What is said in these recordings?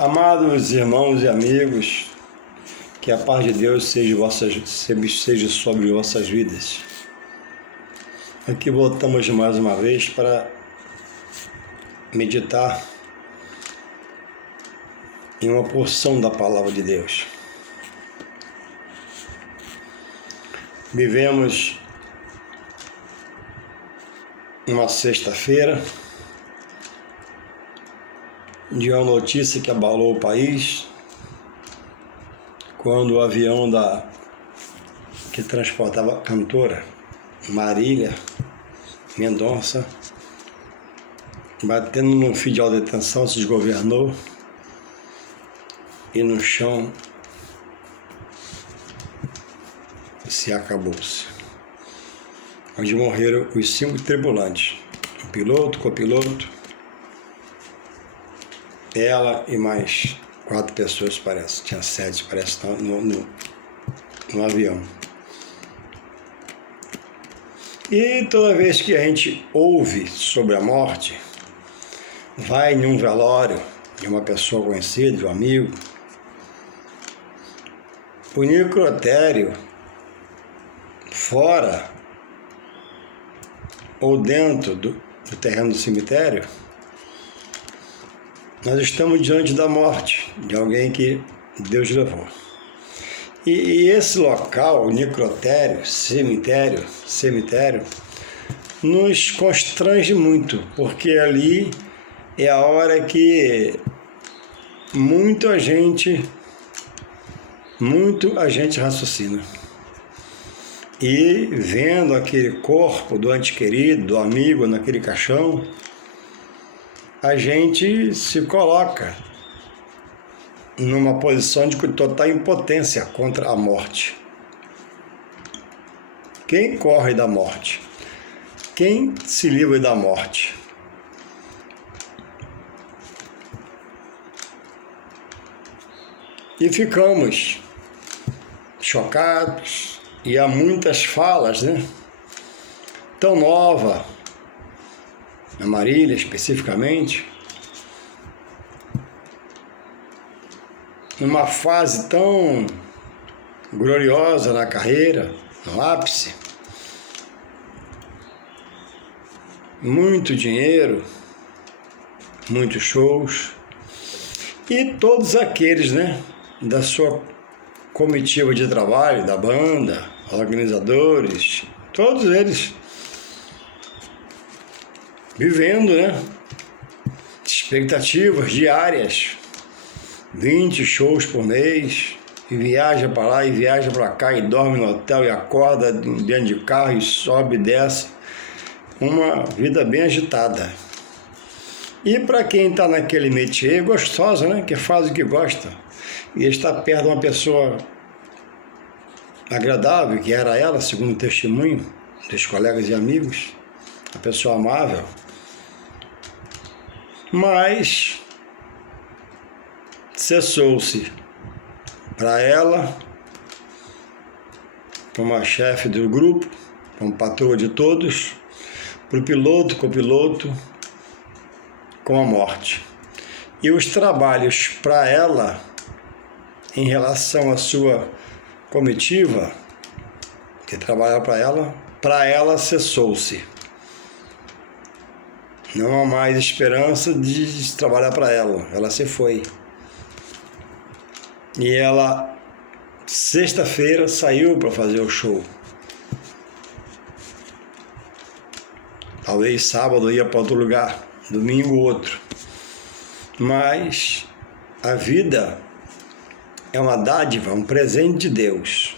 Amados irmãos e amigos, que a paz de Deus seja sobre vossas vidas. Aqui voltamos mais uma vez para meditar em uma porção da Palavra de Deus. Vivemos uma sexta-feira de uma notícia que abalou o país, quando o avião que transportava a cantora Marília Mendonça, batendo no fio de alta tensão, se desgovernou e no chão se acabou-se, onde morreram os 5 tripulantes, o piloto, copiloto, ela e mais 4 pessoas, parece. Tinha 7, parece, no avião. E toda vez que a gente ouve sobre a morte, vai em um velório de uma pessoa conhecida, de um amigo, o necrotério, fora ou dentro do terreno do cemitério, nós estamos diante da morte de alguém que Deus levou. E esse local, o necrotério, cemitério, nos constrange muito, porque ali é a hora que muito a gente raciocina. E vendo aquele corpo do ente querido, do amigo naquele caixão, a gente se coloca numa posição de total impotência contra a morte. Quem corre da morte? Quem se livra da morte? E ficamos chocados, e há muitas falas, tão nova, a Marília especificamente, numa fase tão gloriosa na carreira, no ápice, muito dinheiro, muitos shows, e todos aqueles, da sua comitiva de trabalho, da banda, organizadores, todos eles vivendo, expectativas diárias, 20 shows por mês, e viaja para lá e viaja para cá, e dorme no hotel, e acorda dentro de carro, e sobe e desce, uma vida bem agitada. E para quem está naquele métier, gostosa, que faz o que gosta, e está perto de uma pessoa agradável, que era ela, segundo o testemunho dos colegas e amigos, uma pessoa amável, mas cessou-se para ela, como a chefe do grupo, como patroa de todos, para o piloto, copiloto, com a morte. E os trabalhos para ela, em relação à sua comitiva, que trabalhava para ela cessou-se. Não há mais esperança de trabalhar para ela. Ela se foi. E ela, sexta-feira, saiu para fazer o show. Talvez sábado ia para outro lugar, domingo outro. Mas a vida é uma dádiva, um presente de Deus.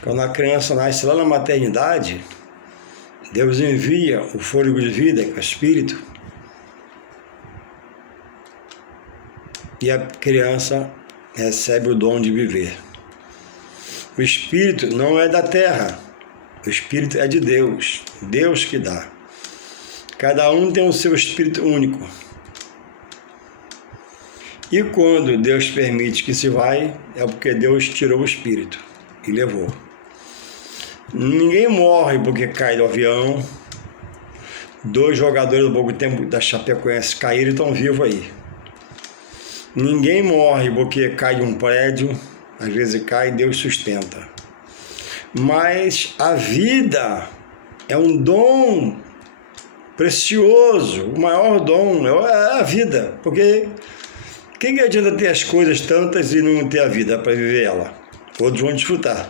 Quando a criança nasce lá na maternidade, Deus envia o fôlego de vida, que é o Espírito, e a criança recebe o dom de viver. O Espírito não é da terra, o Espírito é de Deus, Deus que dá. Cada um tem o seu Espírito único. E quando Deus permite que se vai, é porque Deus tirou o Espírito e levou. Ninguém morre porque cai do avião. 2 jogadores do pouco tempo da Chapecoense caíram e estão vivos aí. Ninguém morre porque cai de um prédio, às vezes cai e Deus sustenta. Mas a vida é um dom precioso, o maior dom é a vida, porque quem que adianta ter as coisas tantas e não ter a vida para viver ela? Outros vão desfrutar.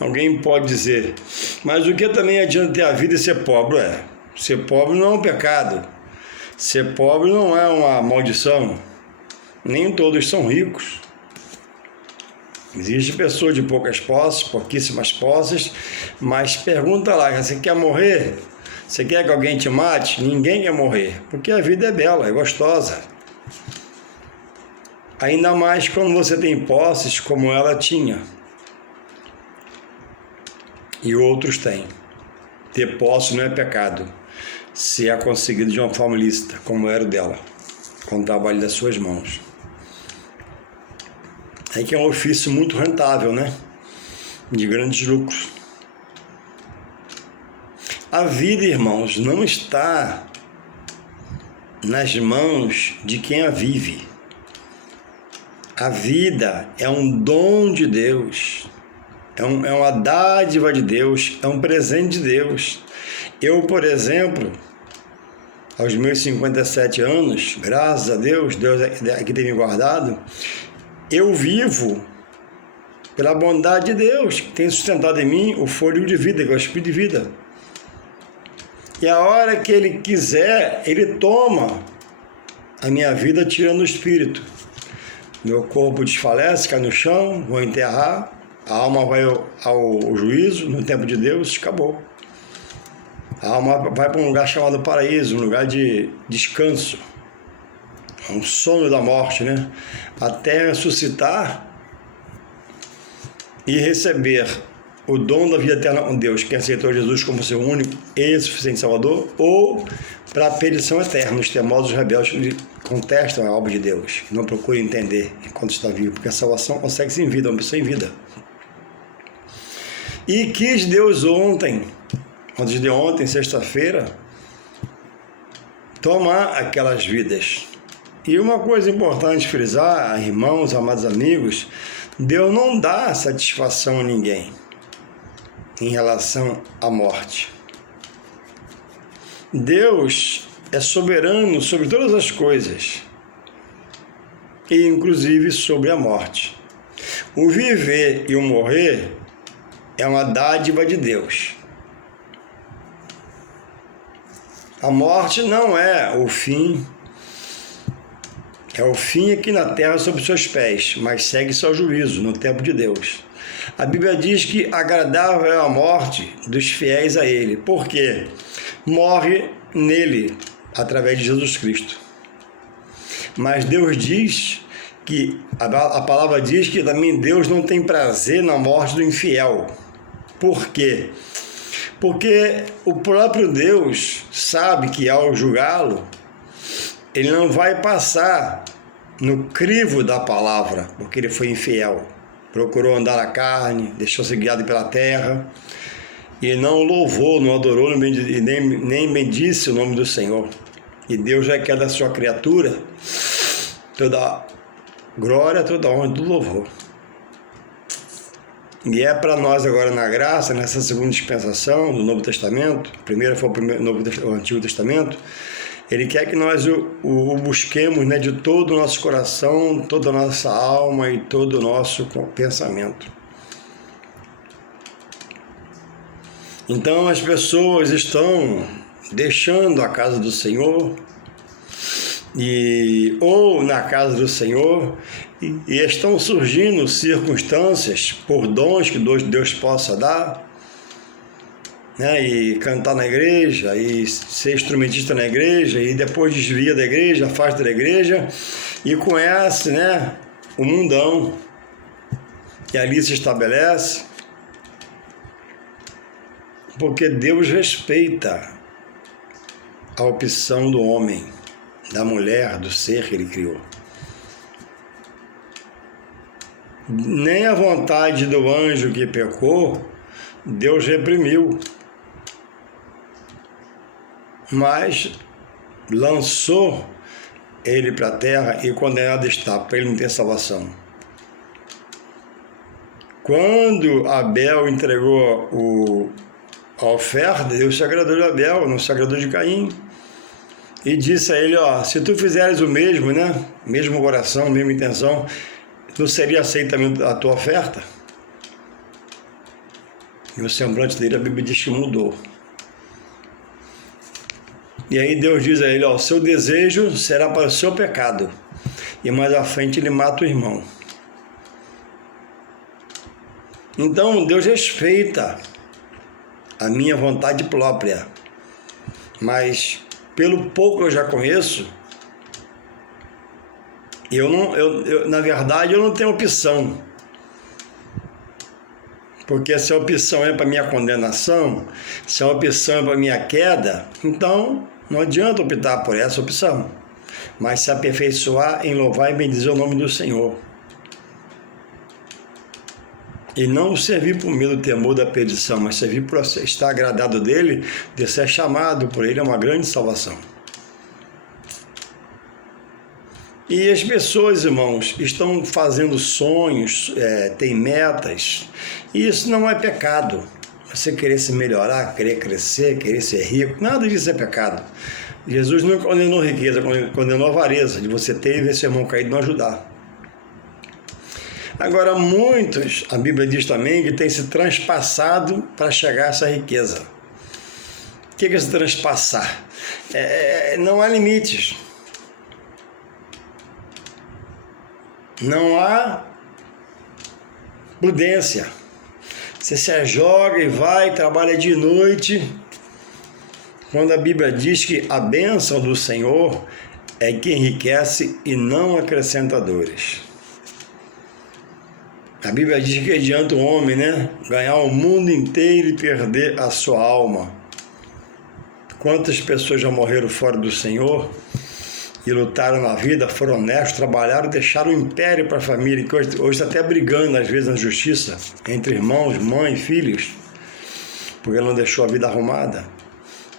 Alguém pode dizer, mas o que também adianta ter a vida e ser pobre? Ser pobre não é um pecado, ser pobre não é uma maldição, nem todos são ricos. Existe pessoa de poucas posses, pouquíssimas posses, mas pergunta lá, você quer morrer? Você quer que alguém te mate? Ninguém quer morrer, porque a vida é bela, é gostosa. Ainda mais quando você tem posses como ela tinha. E outros têm. Ter posse não é pecado, se é conseguido de uma forma lícita, como era o dela, com o trabalho das suas mãos. É que é um ofício muito rentável, né? De grandes lucros. A vida, irmãos, não está nas mãos de quem a vive. A vida é um dom de Deus, é uma dádiva de Deus, é um presente de Deus. Eu, por exemplo, aos meus 57 anos, graças a Deus, Deus aqui tem me guardado, eu vivo pela bondade de Deus, que tem sustentado em mim o fôlego de vida, que é o espírito de vida. E a hora que Ele quiser, Ele toma a minha vida tirando o espírito. Meu corpo desfalece, cai no chão, vou enterrar, a alma vai ao juízo, no tempo de Deus, acabou. A alma vai para um lugar chamado paraíso, um lugar de descanso. É um sono da morte, né? Até ressuscitar e receber o dom da vida eterna com Deus, que aceitou Jesus como seu único e suficiente Salvador, ou para a perdição eterna, os teimosos rebeldes que contestam a obra de Deus, não procurem entender enquanto está vivo, porque a salvação consegue-se em vida, uma pessoa em vida. E quis Deus antes de ontem, sexta-feira, tomar aquelas vidas. E uma coisa importante frisar, irmãos, amados amigos, Deus não dá satisfação a ninguém em relação à morte. Deus é soberano sobre todas as coisas, e inclusive sobre a morte. O viver e o morrer é uma dádiva de Deus. A morte não é o fim, é o fim aqui na terra sob seus pés, mas segue-se ao juízo no tempo de Deus. A Bíblia diz que agradável é a morte dos fiéis a Ele. Por quê? Morre nele, através de Jesus Cristo. Mas Deus diz que, a palavra diz que também Deus não tem prazer na morte do infiel. Por quê? Porque o próprio Deus sabe que ao julgá-lo, ele não vai passar no crivo da palavra, porque ele foi infiel. Procurou andar na carne, deixou-se guiado pela terra, e não louvou, não adorou, nem bendisse o nome do Senhor. E Deus já quer da sua criatura toda glória, toda honra, todo louvor. E é para nós agora na graça, nessa segunda dispensação do Novo Testamento, primeiro foi o Antigo Testamento, Ele quer que nós o busquemos, né, de todo o nosso coração, toda a nossa alma e todo o nosso pensamento. Então as pessoas estão deixando a casa do Senhor, ou na casa do Senhor, e estão surgindo circunstâncias por dons que Deus possa dar, né, e cantar na igreja, e ser instrumentista na igreja, e depois desvia da igreja, afasta da igreja, e conhece, né, o mundão, e ali se estabelece, porque Deus respeita a opção do homem, da mulher, do ser que Ele criou. Nem a vontade do anjo que pecou, Deus reprimiu. Mas lançou ele para a terra e condenado está, para ele não ter salvação. Quando Abel entregou a oferta, Deus se agradou de Abel, não se agradou de Caim. E disse a ele, se tu fizeres o mesmo, né? Mesmo coração, mesma intenção, não seria aceita a tua oferta? E o semblante dele, a Bíblia diz que mudou. E aí Deus diz a ele, o seu desejo será para o seu pecado. E mais à frente ele mata o irmão. Então Deus respeita a minha vontade própria. Mas pelo pouco que eu já conheço, na verdade eu não tenho opção. Porque se a opção é para minha condenação, se a opção é para minha queda, então não adianta optar por essa opção, mas se aperfeiçoar em louvar e bendizer o nome do Senhor. E não servir por medo do temor da perdição, mas servir por estar agradado dele, de ser chamado por ele, é uma grande salvação. E as pessoas, irmãos, estão fazendo sonhos, têm metas, e isso não é pecado. Você querer se melhorar, querer crescer, querer ser rico, nada disso é pecado. Jesus não condenou riqueza, condenou a avareza de você ter e ver seu irmão caído e não ajudar. Agora, muitos, a Bíblia diz também, que tem se transpassado para chegar a essa riqueza. O que é se transpassar? Não há limites. Não há prudência. Você se joga e vai, trabalha de noite. Quando a Bíblia diz que a bênção do Senhor é que enriquece e não acrescenta dores. A Bíblia diz que adianta o homem, ganhar o mundo inteiro e perder a sua alma. Quantas pessoas já morreram fora do Senhor e lutaram na vida, foram honestos, trabalharam, deixaram o império para a família, que hoje está até brigando, às vezes, na justiça, entre irmãos, mãe, filhos, porque não deixou a vida arrumada.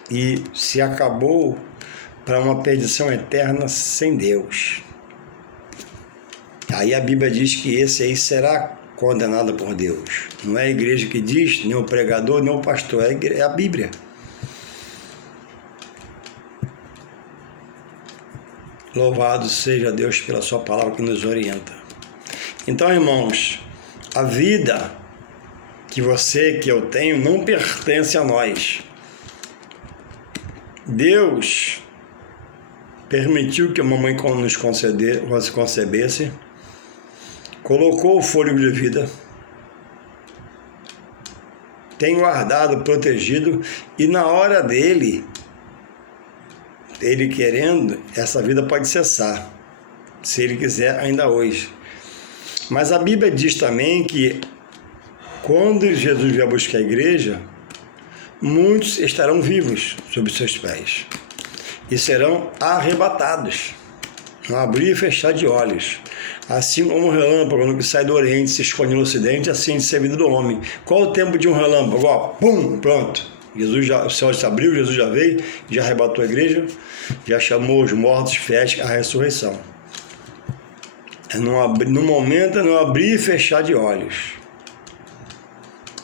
E se acabou para uma perdição eterna sem Deus. Aí a Bíblia diz que esse aí será condenado por Deus. Não é a igreja que diz, nem o pregador, nem o pastor, é a Bíblia. Louvado seja Deus pela sua palavra que nos orienta. Então, irmãos, a vida que eu tenho, não pertence a nós. Deus permitiu que a mamãe nos concebesse, colocou o fôlego de vida, tem guardado, protegido, e na hora dele, ele querendo, essa vida pode cessar, se ele quiser, ainda hoje. Mas a Bíblia diz também que quando Jesus vier buscar a igreja, muitos estarão vivos sob seus pés e serão arrebatados, no abrir e fechar de olhos. Assim como um relâmpago que sai do Oriente se esconde no Ocidente, assim de ser a vida do homem. Qual o tempo de um relâmpago? Pum, pronto. O céu se abriu, Jesus já veio, já arrebatou a igreja, já chamou os mortos, fez a ressurreição. No momento é não abrir e fechar de olhos.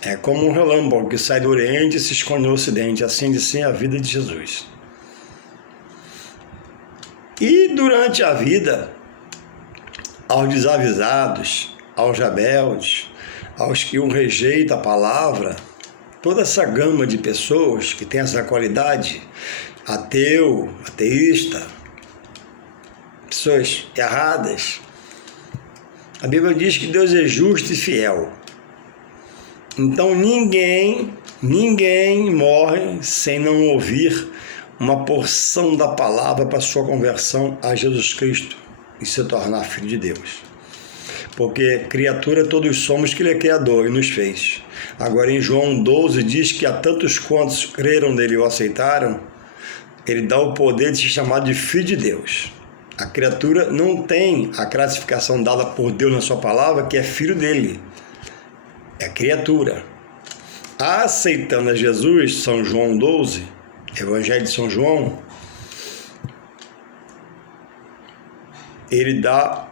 É como um relâmpago que sai do Oriente e se esconde no Ocidente, assim de ser a vida de Jesus. E durante a vida, aos desavisados, aos rebeldes, aos que o rejeitam a palavra, toda essa gama de pessoas que tem essa qualidade, ateu, ateísta, pessoas erradas, a Bíblia diz que Deus é justo e fiel. Então ninguém morre sem não ouvir uma porção da palavra para sua conversão a Jesus Cristo e se tornar filho de Deus. Porque criatura todos somos que Ele é criador e nos fez. Agora em João 12 diz que a tantos quantos creram nele e o aceitaram, Ele dá o poder de ser chamado de filho de Deus. A criatura não tem a classificação dada por Deus na sua palavra, que é filho dele. É criatura. Aceitando a Jesus, São João 12, Evangelho de São João, ele dá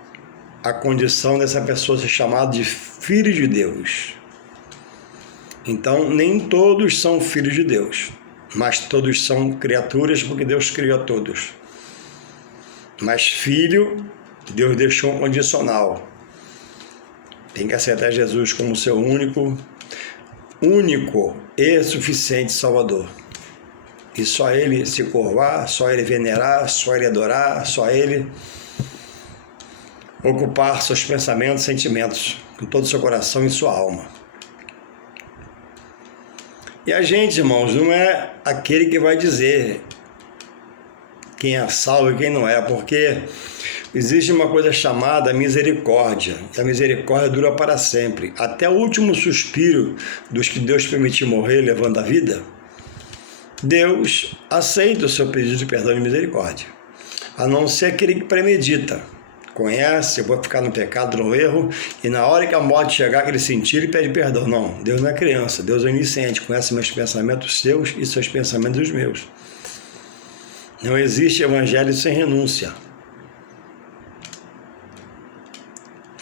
a condição dessa pessoa ser chamada de filho de Deus. Então, nem todos são filhos de Deus, mas todos são criaturas porque Deus criou todos. Mas filho, Deus deixou um condicional. Tem que aceitar Jesus como seu único e suficiente Salvador. E só Ele se curvar, só Ele venerar, só Ele adorar, só Ele ocupar seus pensamentos e sentimentos com todo o seu coração e sua alma. E a gente, irmãos, não é aquele que vai dizer quem é salvo e quem não é, porque existe uma coisa chamada misericórdia, e a misericórdia dura para sempre. Até o último suspiro dos que Deus permitiu morrer, levando a vida, Deus aceita o seu pedido de perdão e misericórdia. A não ser aquele que premedita, conhece, eu vou ficar no pecado, no erro, e na hora que a morte chegar, que ele sentir, ele pede perdão. Não, Deus não é criança, Deus é onisciente, conhece meus pensamentos seus e seus pensamentos os meus. Não existe evangelho sem renúncia.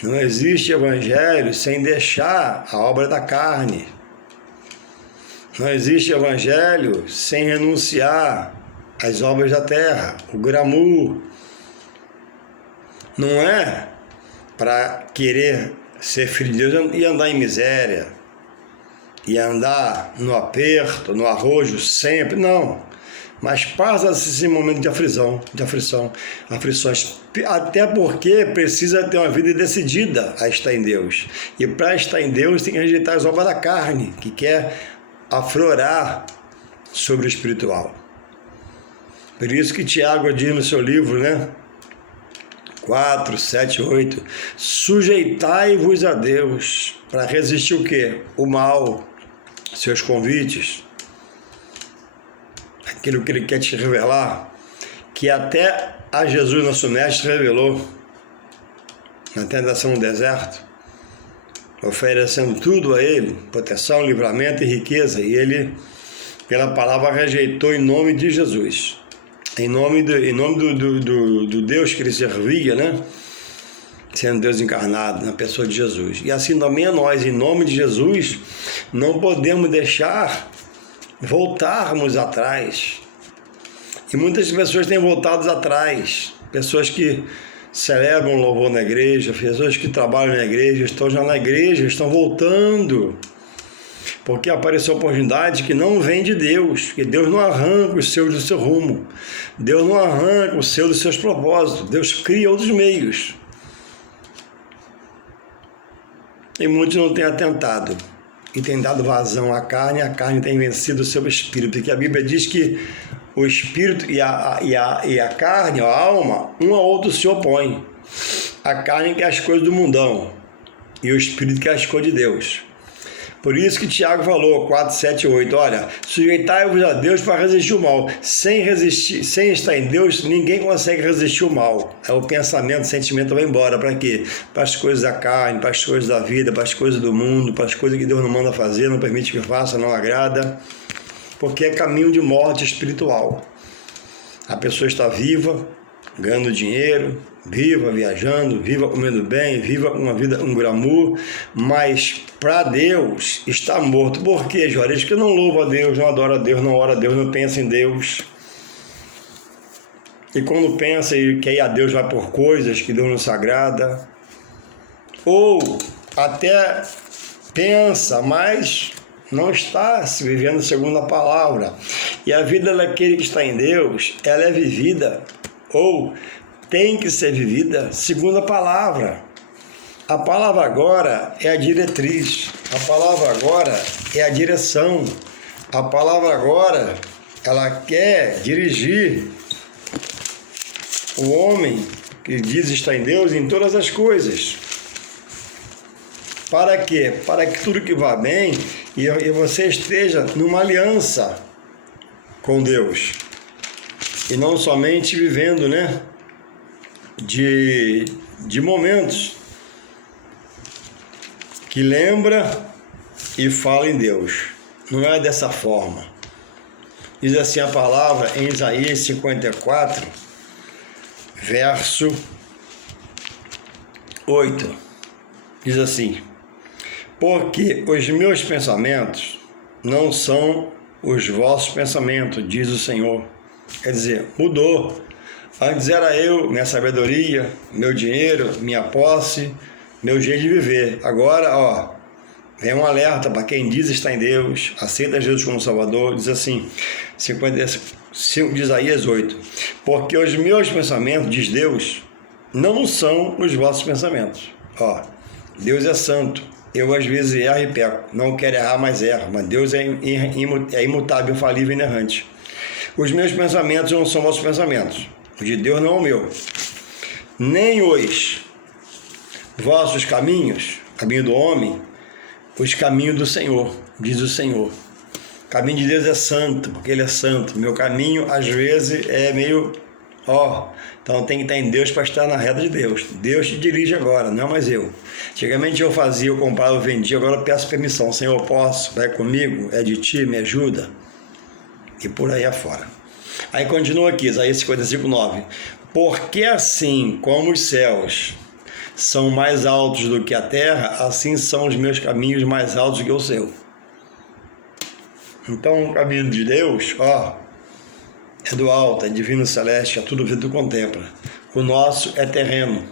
Não existe evangelho sem deixar a obra da carne. Não existe evangelho sem renunciar às obras da terra, o glamour. Não é para querer ser filho de Deus e andar em miséria, e andar no aperto, no arrojo sempre, não. Mas passa-se esse momento de aflições, até porque precisa ter uma vida decidida a estar em Deus. E para estar em Deus tem que rejeitar as obras da carne, que quer aflorar sobre o espiritual. Por isso que Tiago diz no seu livro, 4, 7, 8, sujeitai-vos a Deus, para resistir o quê? O mal, seus convites, aquilo que ele quer te revelar, que até a Jesus, nosso mestre, revelou na tentação no deserto, oferecendo tudo a ele, proteção, livramento e riqueza, e ele, pela palavra, rejeitou em nome de Jesus, em nome do Deus que ele servia, sendo Deus encarnado na pessoa de Jesus. E assim também a nós, em nome de Jesus, não podemos deixar voltarmos atrás. E muitas pessoas têm voltado atrás, pessoas que celebram louvor na igreja, pessoas que trabalham na igreja, estão já na igreja, estão voltando, porque apareceu a oportunidade que não vem de Deus, que Deus não arranca os seus do seu rumo, Deus não arranca o seu dos seus propósitos, Deus cria outros meios. E muitos não têm atentado e têm dado vazão à carne, a carne tem vencido o seu espírito, porque a Bíblia diz que o espírito e a carne, a alma, um ao outro se opõem. A carne quer as coisas do mundão e o espírito quer as coisas de Deus. Por isso que Tiago falou, 4, 7, 8, olha, sujeitai-vos a Deus para resistir o mal. Sem estar em Deus, ninguém consegue resistir o mal. O pensamento, o sentimento vai embora. Para quê? Para as coisas da carne, para as coisas da vida, para as coisas do mundo, para as coisas que Deus não manda fazer, não permite que faça, não agrada. Porque é caminho de morte espiritual. A pessoa está viva, ganhando dinheiro, viva viajando, viva comendo bem, viva uma vida, um glamour, mas para Deus está morto. Por quê, Juarez? Porque não louva a Deus, não adora a Deus, não ora a Deus, não pensa em Deus. E quando pensa e quer ir a Deus, vai por coisas que Deus não se agrada. Ou até pensa, mas não está se vivendo segundo a palavra. E a vida daquele que está em Deus, ela é vivida, ou tem que ser vivida segundo a palavra. A palavra agora é a diretriz, a palavra agora é a direção, a palavra agora, ela quer dirigir o homem que diz estar em Deus em todas as coisas. Para quê? Para que tudo que vá bem e você esteja numa aliança com Deus. E não somente vivendo, de momentos que lembra e fala em Deus. Não é dessa forma. Diz assim a palavra em Isaías 54, verso 8 diz assim: porque os meus pensamentos não são os vossos pensamentos, diz o Senhor. Quer dizer, mudou. Antes era eu, minha sabedoria, meu dinheiro, minha posse, meu jeito de viver. Agora, ó, vem um alerta para quem diz estar em Deus, aceita Jesus como Salvador. Diz assim, 55 de Isaías 8: porque os meus pensamentos, diz Deus, não são os vossos pensamentos. Ó, Deus é santo. Eu às vezes erro e peco. Não quero errar, mas erro. Mas Deus é imutável, infalível e inerrante. Os meus pensamentos não são vossos pensamentos. O de Deus não é o meu. Nem os vossos caminhos, caminho do homem, os caminhos do Senhor, diz o Senhor. O caminho de Deus é santo, porque Ele é santo. Meu caminho, às vezes, é meio... então tem que estar em Deus para estar na reta de Deus. Deus te dirige agora, não é mais eu. Antigamente eu fazia, eu comprava, eu vendia, agora eu peço permissão. Senhor, eu posso, vai comigo, é de ti, me ajuda. E por aí afora. Aí continua aqui, Isaías 55, 9. Porque assim como os céus são mais altos do que a terra, assim são os meus caminhos mais altos do que o seu. Então o caminho de Deus, é do alto, é divino celeste, é tudo que tu contempla. O nosso é terreno.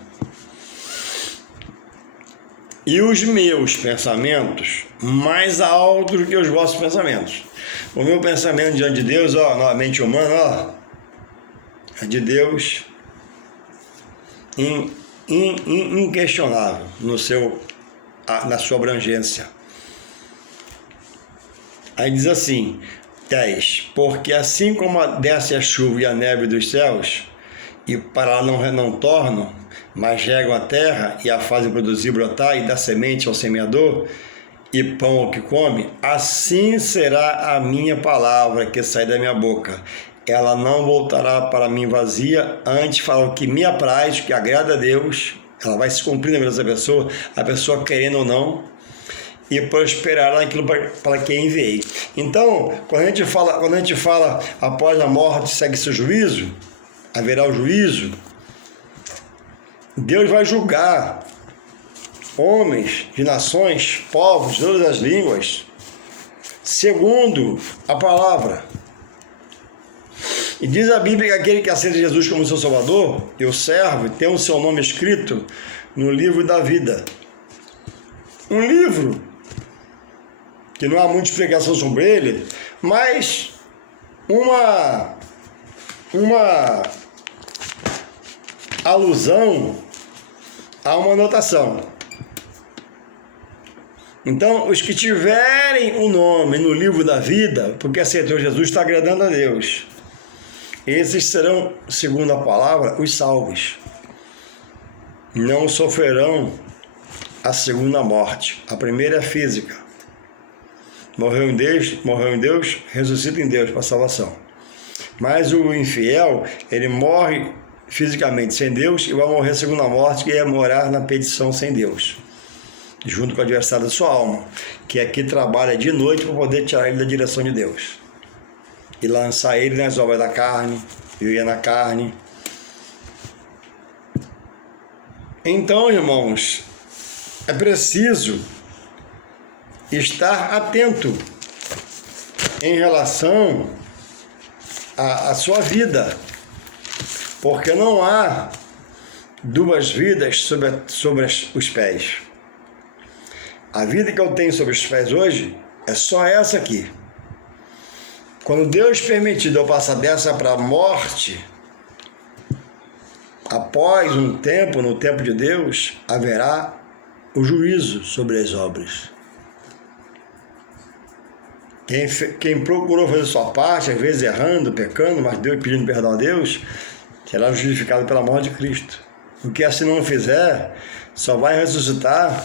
E os meus pensamentos mais altos do que os vossos pensamentos. O meu pensamento diante de Deus, na mente humana, é de Deus inquestionável na sua abrangência. Aí diz assim, 10. Porque assim como desce a chuva e a neve dos céus, e para lá não tornam, mas regam a terra e a fazem produzir, brotar, e dá semente ao semeador, e pão ao que come, assim será a minha palavra que sai da minha boca. Ela não voltará para mim vazia, antes fará o que me apraz, que agrada a Deus. Ela vai se cumprir na vida dessa pessoa, a pessoa querendo ou não, e prosperará naquilo para quem enviei. Então, quando a gente fala após a morte segue-se o juízo, haverá o juízo, Deus vai julgar homens de nações, povos, de todas as línguas, segundo a palavra. E diz a Bíblia que aquele que aceita Jesus como seu Salvador, e o servo, tem o seu nome escrito no livro da vida. Um livro que não há muita explicação sobre ele, mas uma alusão a uma anotação. Então, os que tiverem o nome no livro da vida, porque aceitou Jesus, está agradando a Deus. Esses serão, segundo a palavra, os salvos. Não sofrerão a segunda morte. A primeira é física. Morreu em Deus, ressuscita em Deus para a salvação. Mas o infiel, ele morre fisicamente sem Deus e vai morrer a segunda morte, que é morar na perdição sem Deus, junto com o adversário da sua alma, que aqui trabalha de noite para poder tirar ele da direção de Deus e lançar ele nas obras da carne, viver na carne. Então, irmãos, é preciso estar atento em relação à sua vida, porque não há duas vidas sobre os pés. A vida que eu tenho sobre os pés hoje é só essa aqui. Quando Deus permitir eu passar dessa para a morte, após um tempo, no tempo de Deus, haverá o juízo sobre as obras. Quem procurou fazer sua parte, às vezes errando, pecando, mas Deus pedindo perdão a Deus, será justificado pela morte de Cristo. O que assim não fizer, só vai ressuscitar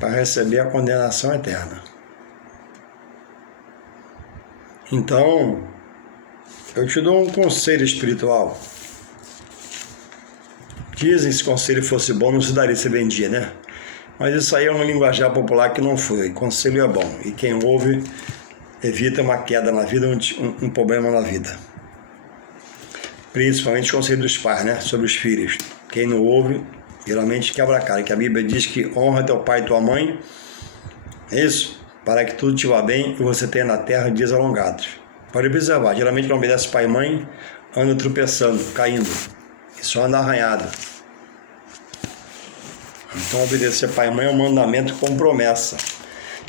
para receber a condenação eterna. Então, eu te dou um conselho espiritual. Dizem que se conselho fosse bom, não se daria, se vendia, né? Mas isso aí é um linguajar popular que não foi. Conselho é bom. E quem ouve, evita uma queda na vida, um problema na vida. Principalmente o conselho dos pais, né? Sobre os filhos. Quem não ouve, Geralmente quebra a cara, que a Bíblia diz que honra teu pai e tua mãe, é isso? Para que tudo te vá bem e você tenha na terra dias alongados. Pode observar, geralmente não obedece pai e mãe, anda tropeçando, caindo, e só anda arranhado. Então obedecer pai e mãe é um mandamento com promessa.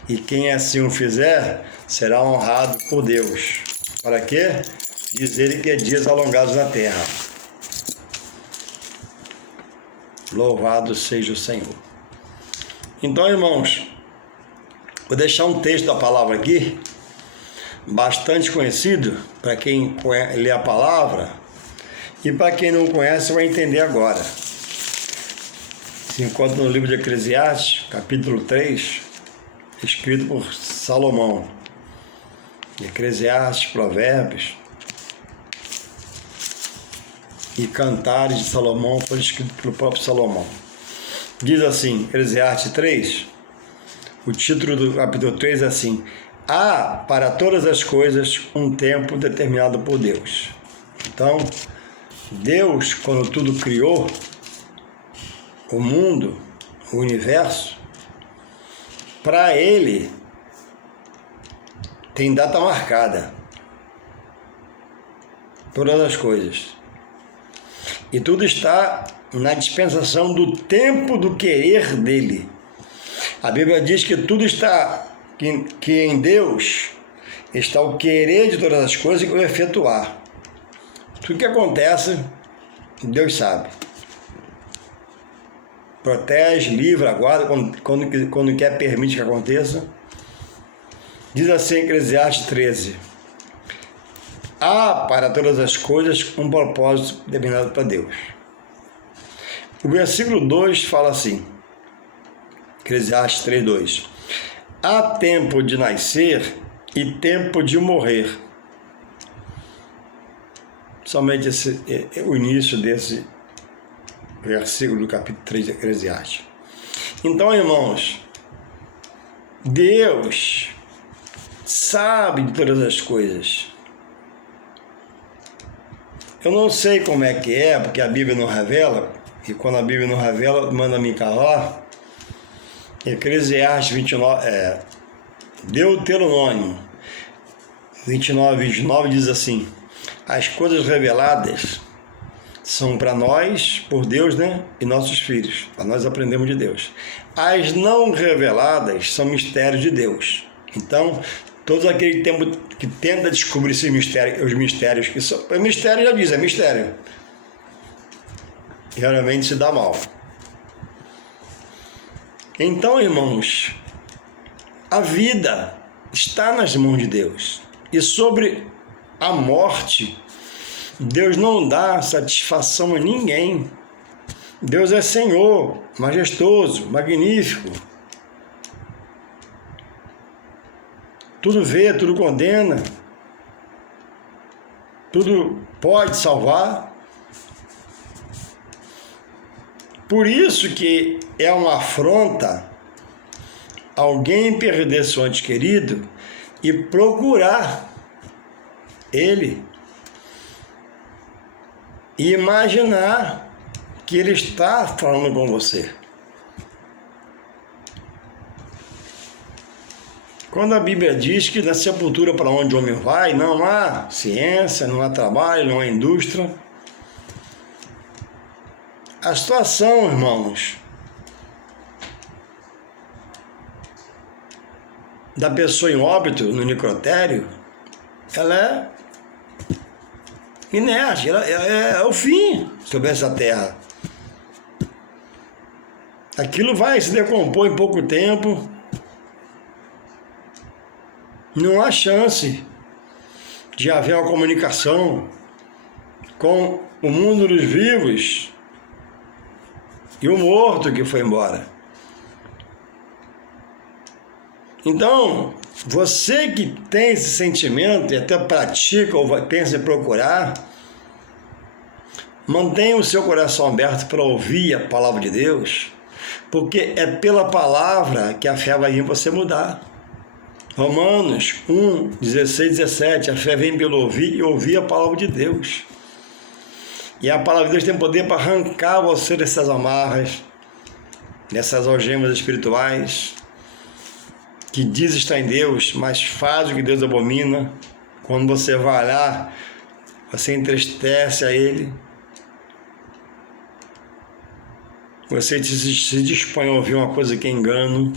E quem assim o fizer, será honrado por Deus. Para quê? Dizer que é dias alongados na terra. Louvado seja o Senhor. Então, irmãos, vou deixar um texto da palavra aqui, bastante conhecido, para quem lê a palavra, e para quem não conhece vai entender agora. Se encontra no livro de Eclesiastes, capítulo 3, escrito por Salomão. Eclesiastes, Provérbios e Cantares de Salomão foram escritos pelo próprio Salomão. Diz assim, Eclesiastes 3, o título do capítulo 3 é assim: há para todas as coisas um tempo determinado por Deus. Então, Deus, quando tudo criou, o mundo, o universo, para Ele tem data marcada. Todas as coisas. E tudo está na dispensação do tempo do querer dele. A Bíblia diz que tudo está, que em Deus está o querer de todas as coisas e o efetuar. Tudo que acontece, Deus sabe. Protege, livra, aguarda, quando quer, permite que aconteça. Diz assim Eclesiastes 13: há para todas as coisas um propósito determinado para Deus. O versículo 2 fala assim, Eclesiastes 3:2: há tempo de nascer e tempo de morrer. Somente o início desse versículo do capítulo 3 de Eclesiastes. Então, irmãos, Deus sabe de todas as coisas. Eu não sei como é que é, porque a Bíblia não revela, e quando a Bíblia não revela, manda me calar. Eclesiastes 29, Deuteronômio 29 diz assim: as coisas reveladas são para nós, por Deus, né? E nossos filhos, para nós aprendemos de Deus. As não reveladas são mistérios de Deus. Então, todos aqueles que tentam descobrir esse mistério, os mistérios, que são, mistério já diz, é mistério, geralmente se dá mal. Então, irmãos, a vida está nas mãos de Deus. E sobre a morte, Deus não dá satisfação a ninguém. Deus é Senhor, majestoso, magnífico. Tudo vê, tudo condena. Tudo pode salvar. Por isso que é uma afronta alguém perder seu ente querido e procurar ele e imaginar que ele está falando com você. Quando a Bíblia diz que na sepultura para onde o homem vai, não há ciência, não há trabalho, não há indústria. A situação, irmãos, da pessoa em óbito no necrotério, ela é inerte, ela é o fim sobre essa terra. Aquilo vai se decompor em pouco tempo. Não há chance de haver uma comunicação com o mundo dos vivos e o morto que foi embora. Então, você que tem esse sentimento e até pratica ou pensa em procurar, mantenha o seu coração aberto para ouvir a palavra de Deus, porque é pela palavra que a fé vai vir para você mudar. Romanos 1, 16, 17, a fé vem pelo ouvir e ouvir a palavra de Deus. E a palavra de Deus tem poder para arrancar você dessas amarras, dessas algemas espirituais, que diz estar em Deus, mas faz o que Deus abomina. Quando você vai lá, você entristece a Ele. Você se dispõe a ouvir uma coisa que é engano.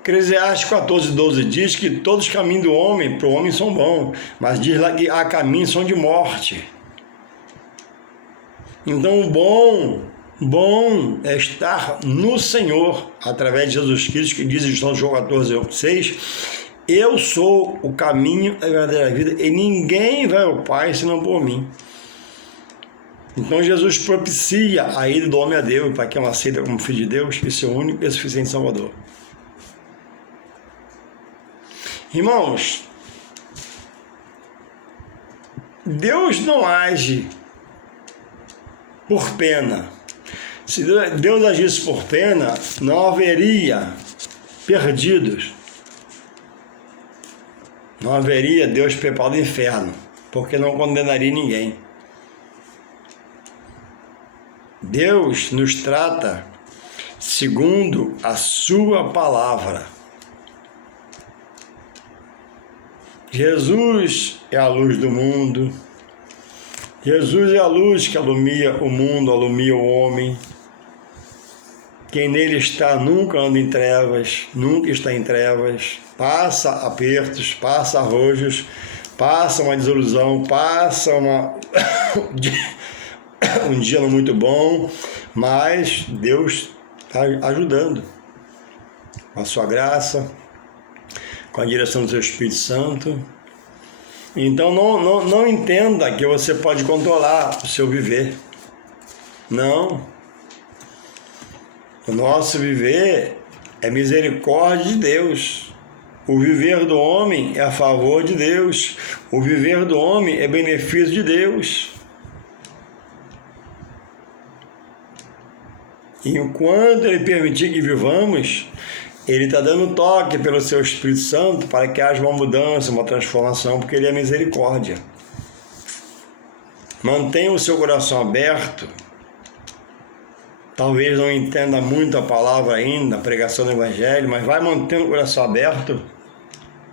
Eclesiastes 14:12 diz que todos os caminhos do homem, para o homem, são bons, mas diz lá que há caminhos que são de morte. Então o bom é estar no Senhor, através de Jesus Cristo, que diz em João 14:6, eu sou o caminho, a verdade e a vida, e ninguém vai ao Pai senão por mim. Então Jesus propicia a ida do homem a Deus, para quem o aceita como filho de Deus, e seu único e suficiente Salvador. Irmãos, Deus não age por pena. Se Deus agisse por pena, não haveria perdidos. Não haveria Deus preparado o inferno, porque não condenaria ninguém. Deus nos trata segundo a sua palavra. Jesus é a luz do mundo. Jesus é a luz que alumia o mundo, alumia o homem. Quem nele está nunca anda em trevas, nunca está em trevas. Passa apertos, passa arrojos, passa uma desilusão, passa um dia não muito bom, mas Deus está ajudando com a sua graça, com a direção do seu Espírito Santo. Então não entenda que você pode controlar o seu viver. Não. O nosso viver é misericórdia de Deus. O viver do homem é a favor de Deus. O viver do homem é benefício de Deus. E enquanto Ele permitir que vivamos, Ele está dando toque pelo seu Espírito Santo para que haja uma mudança, uma transformação, porque Ele é misericórdia. Mantenha o seu coração aberto. Talvez não entenda muito a palavra ainda, a pregação do Evangelho, mas vai mantendo o coração aberto,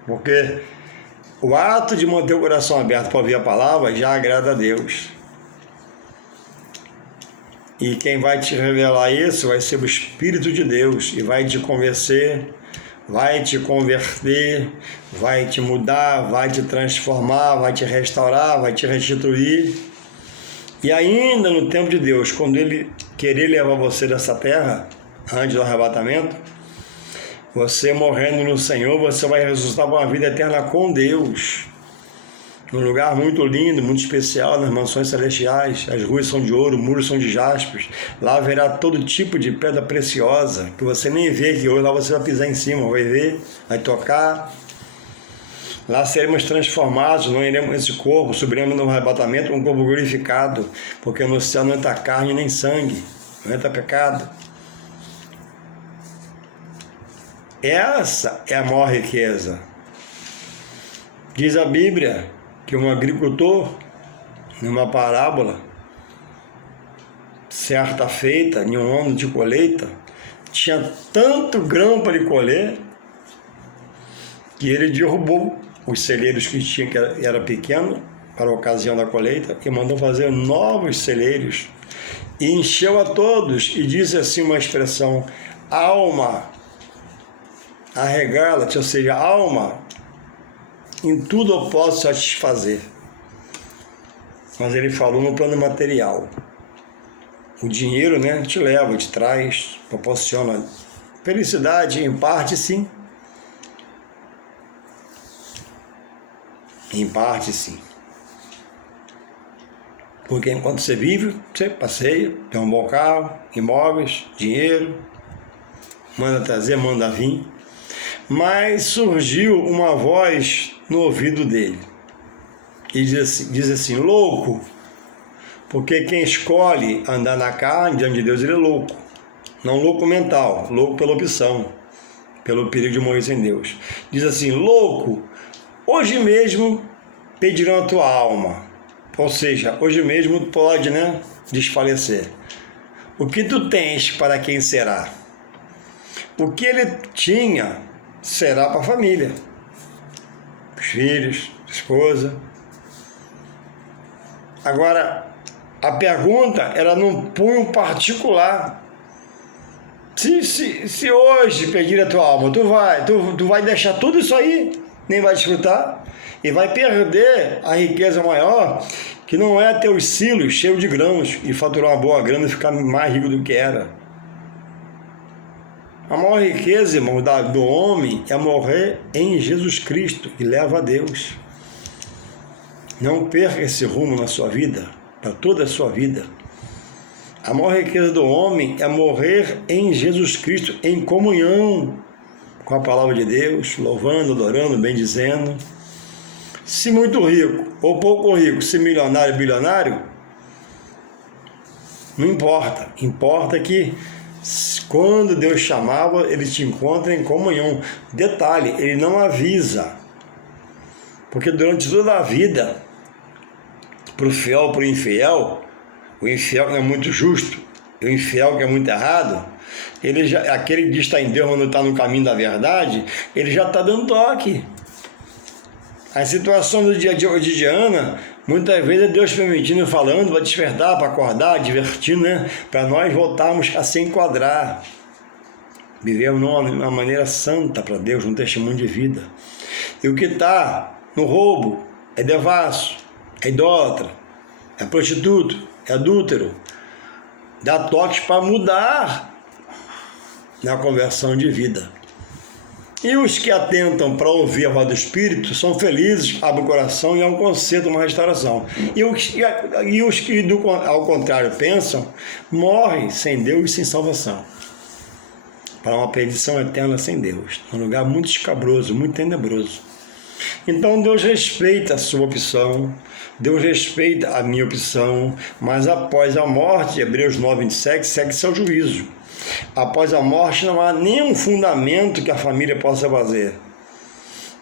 porque o ato de manter o coração aberto para ouvir a palavra já agrada a Deus. E quem vai te revelar isso vai ser o Espírito de Deus, e vai te convencer, vai te converter, vai te mudar, vai te transformar, vai te restaurar, vai te restituir. E ainda no tempo de Deus, quando Ele querer levar você dessa terra, antes do arrebatamento, você morrendo no Senhor, você vai ressuscitar para uma vida eterna com Deus. Num lugar muito lindo, muito especial, nas mansões celestiais. As ruas são de ouro, os muros são de jaspes. Lá haverá todo tipo de pedra preciosa, que você nem vê, que hoje lá você vai pisar em cima, vai ver, vai tocar. Lá seremos transformados, não iremos nesse corpo, subiremos no arrebatamento com um corpo glorificado, porque no céu não entra carne nem sangue, não entra pecado. Essa é a maior riqueza. Diz a Bíblia que um agricultor, numa parábola, certa feita, em um ano de colheita, tinha tanto grão para ele colher, que ele derrubou os celeiros que tinha, que era pequeno, para a ocasião da colheita, e mandou fazer novos celeiros, e encheu a todos, e disse assim uma expressão: alma, arregala-te, ou seja, alma, em tudo eu posso satisfazer. Mas ele falou no plano material. O dinheiro, né, te leva, te traz, proporciona felicidade, em parte sim. Em parte sim. Porque enquanto você vive, você passeia, tem um bom carro, imóveis, dinheiro, manda trazer, manda vir. Mas surgiu uma voz no ouvido dele, e diz assim: louco, porque quem escolhe andar na carne diante de Deus, ele é louco. Não louco mental, louco pela opção, pelo perigo de morrer sem Deus. Diz assim: louco, hoje mesmo pedirão a tua alma. Ou seja, hoje mesmo pode, desfalecer. O que tu tens, para quem será? O que ele tinha será para a família. Os filhos, esposa. Agora, a pergunta era num punho particular. Se hoje pedir a tua alma, tu vai deixar tudo isso aí, nem vai desfrutar, e vai perder a riqueza maior, que não é ter os silos cheios de grãos e faturar uma boa grana e ficar mais rico do que era. A maior riqueza, irmão, do homem é morrer em Jesus Cristo e leva a Deus. Não perca esse rumo na sua vida, para toda a sua vida. A maior riqueza do homem é morrer em Jesus Cristo, em comunhão com a palavra de Deus, louvando, adorando, bendizendo. Se muito rico ou pouco rico, se milionário, bilionário, não importa. Importa que quando Deus chamava, ele te encontra em comunhão. Detalhe, ele não avisa. Porque durante toda a vida, para o fiel, para o infiel que é muito justo, e o infiel que é muito errado, aquele que diz que está em Deus, mas não está no caminho da verdade, ele já está dando toque. A situação do dia a dia cotidiana, muitas vezes é Deus permitindo, falando, para despertar, para acordar, divertindo, para nós voltarmos a se enquadrar. Vivemos numa maneira santa para Deus, um testemunho de vida. E o que está no roubo é devasso, é idólatra, é prostituto, é adúltero. Dá toques para mudar na conversão de vida. E os que atentam para ouvir a voz do Espírito são felizes, abrem o coração e há um conserto, uma restauração. E os que ao contrário pensam, morrem sem Deus e sem salvação, para uma perdição eterna sem Deus, um lugar muito escabroso, muito tenebroso. Então Deus respeita a sua opção, Deus respeita a minha opção, mas após a morte, Hebreus 9:27, segue seu juízo. Após a morte não há nenhum fundamento que a família possa fazer,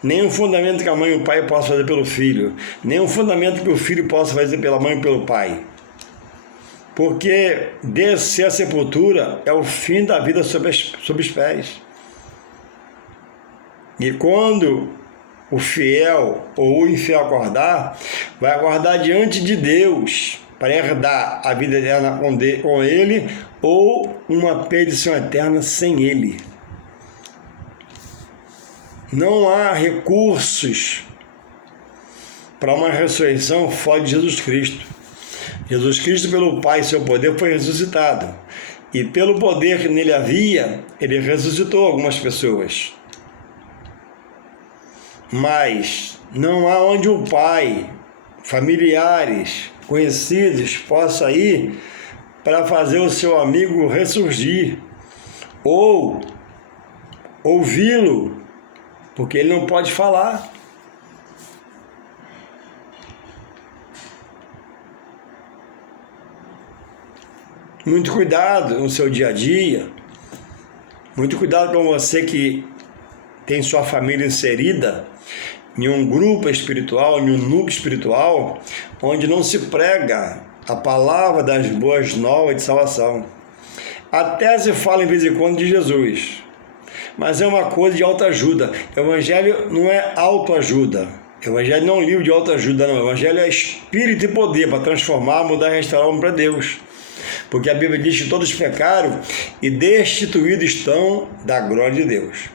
nenhum fundamento que a mãe e o pai possam fazer pelo filho, nenhum fundamento que o filho possa fazer pela mãe e pelo pai. Porque descer a sepultura é o fim da vida sob os pés. E quando o fiel ou o infiel acordar, vai acordar diante de Deus para herdar a vida eterna com Ele ou uma perdição eterna sem Ele. Não há recursos para uma ressurreição fora de Jesus Cristo. Jesus Cristo, pelo Pai e seu poder, foi ressuscitado. E pelo poder que nele havia, ele ressuscitou algumas pessoas. Mas não há onde o Pai, familiares, conhecidos, possa ir para fazer o seu amigo ressurgir ou ouvi-lo, porque ele não pode falar. Muito cuidado no seu dia a dia, muito cuidado com você que tem sua família inserida em um grupo espiritual, em um núcleo espiritual, onde não se prega a palavra das boas novas de salvação. Até se fala em vez em quando de Jesus, mas é uma coisa de autoajuda. O Evangelho não é autoajuda. O Evangelho não é um livro de autoajuda, não. O Evangelho é espírito e poder para transformar, mudar e restaurar o homem para Deus. Porque a Bíblia diz que todos pecaram e destituídos estão da glória de Deus.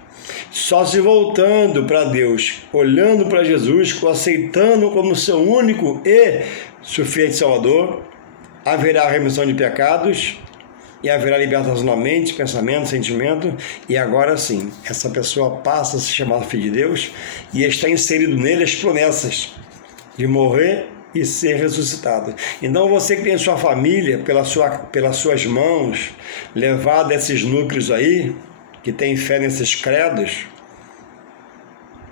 Só se voltando para Deus, olhando para Jesus, aceitando como seu único e suficiente Salvador, haverá remissão de pecados e haverá libertação da mente, pensamento, sentimento, e agora sim, essa pessoa passa a se chamar filho de Deus e está inserido nele as promessas de morrer e ser ressuscitado. Então você que tem sua família pelas suas mãos, levado a esses núcleos aí, que tem fé nesses credos,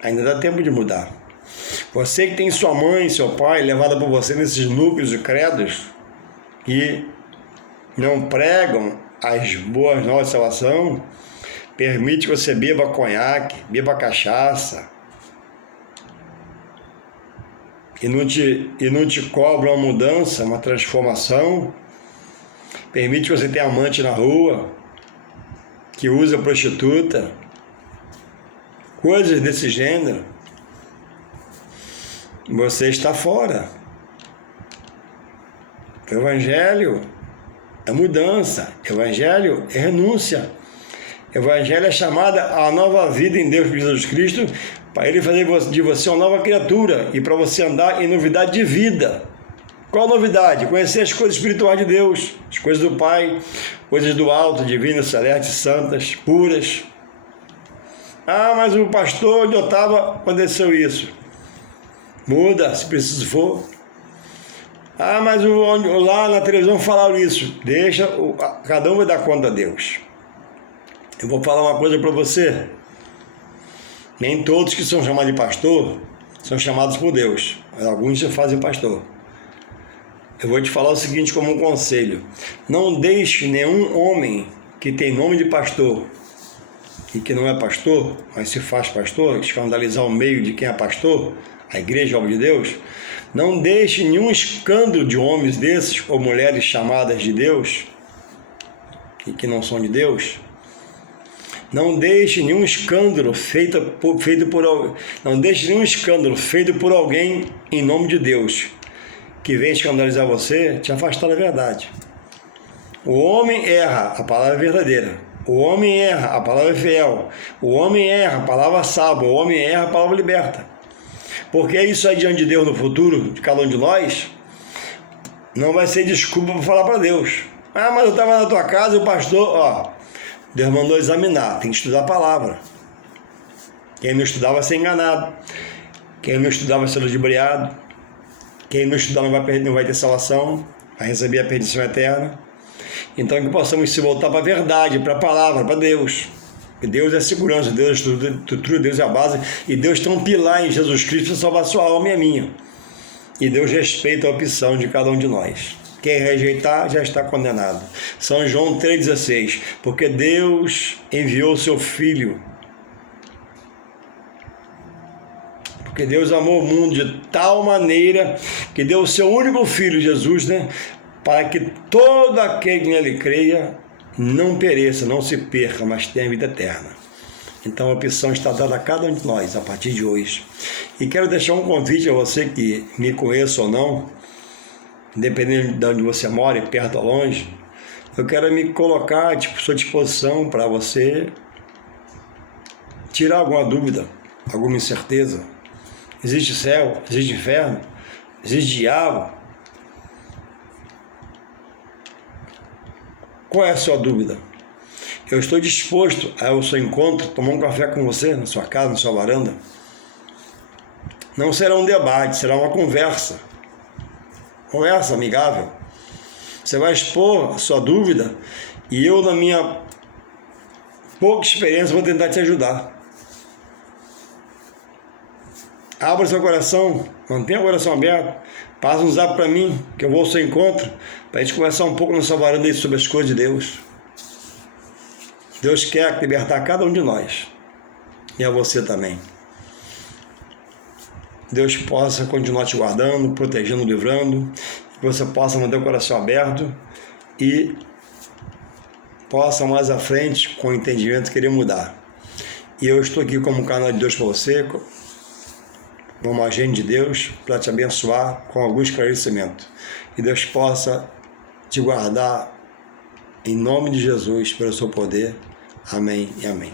ainda dá tempo de mudar. Você que tem sua mãe, seu pai, levada por você nesses núcleos e credos, que não pregam as boas novas de salvação, permite que você beba conhaque, beba cachaça, e não te cobra uma mudança, uma transformação, permite que você tenha amante na rua, que usa prostituta, coisas desse gênero, você está fora. O Evangelho é mudança, o Evangelho é renúncia, o Evangelho é chamada à nova vida em Deus por Jesus Cristo, para Ele fazer de você uma nova criatura e para você andar em novidade de vida. Qual a novidade? Conhecer as coisas espirituais de Deus, as coisas do Pai, coisas do alto, divinas, celestes, santas, puras. Ah, mas o pastor onde eu estava aconteceu isso. Muda, se preciso for. Ah, mas lá na televisão falaram isso. Deixa, cada um vai dar conta a Deus. Eu vou falar uma coisa para você. Nem todos que são chamados de pastor são chamados por Deus. Alguns se fazem pastor. Eu vou te falar o seguinte como um conselho. Não deixe nenhum homem que tem nome de pastor e que não é pastor, mas se faz pastor, escandalizar o meio de quem é pastor, a igreja, a obra de Deus. Não deixe nenhum escândalo de homens desses ou mulheres chamadas de Deus e que não são de Deus. Não deixe nenhum escândalo feito por alguém em nome de Deus que vem escandalizar você, te afastar da verdade. O homem erra, a palavra é verdadeira. O homem erra, a palavra é fiel. O homem erra, a palavra salva. O homem erra, a palavra liberta. Porque isso aí diante de Deus no futuro, de cada um de nós, não vai ser desculpa para falar para Deus. Ah, mas eu estava na tua casa e o pastor, Deus mandou examinar, tem que estudar a palavra. Quem não estudar vai ser enganado. Quem não estudar vai ser ludibriado. Quem não estudar não vai ter salvação, vai receber a perdição eterna. Então que possamos se voltar para a verdade, para a palavra, para Deus. Porque Deus é segurança, Deus é estrutura, Deus é a base. E Deus tem um pilar em Jesus Cristo para salvar a sua alma e a minha. E Deus respeita a opção de cada um de nós. Quem rejeitar já está condenado. São João 3,16. Porque Deus enviou o seu Filho. Porque Deus amou o mundo de tal maneira que deu o seu único Filho, Jesus, para que todo aquele que nele creia não pereça, não se perca, mas tenha vida eterna. Então a opção está dada a cada um de nós a partir de hoje. E quero deixar um convite a você que me conheça ou não, independente de onde você mora, perto ou longe, eu quero me colocar à sua disposição para você tirar alguma dúvida, alguma incerteza. Existe céu, existe inferno, existe diabo. Qual é a sua dúvida? Eu estou disposto ao seu encontro, tomar um café com você na sua casa, na sua varanda. Não será um debate, será uma conversa. Conversa amigável. Você vai expor a sua dúvida e eu, na minha pouca experiência, vou tentar te ajudar. Abra seu coração, mantenha o coração aberto, passa um zap para mim, que eu vou ao seu encontro, para a gente conversar um pouco na sua varanda aí sobre as coisas de Deus. Deus quer libertar cada um de nós, e a você também. Deus possa continuar te guardando, protegendo, livrando, que você possa manter o coração aberto e possa mais à frente, com o entendimento, querer mudar. E eu estou aqui como canal de Deus para você, como agente de Deus, para te abençoar com algum esclarecimento. Que Deus possa te guardar em nome de Jesus, pelo seu poder. Amém e amém.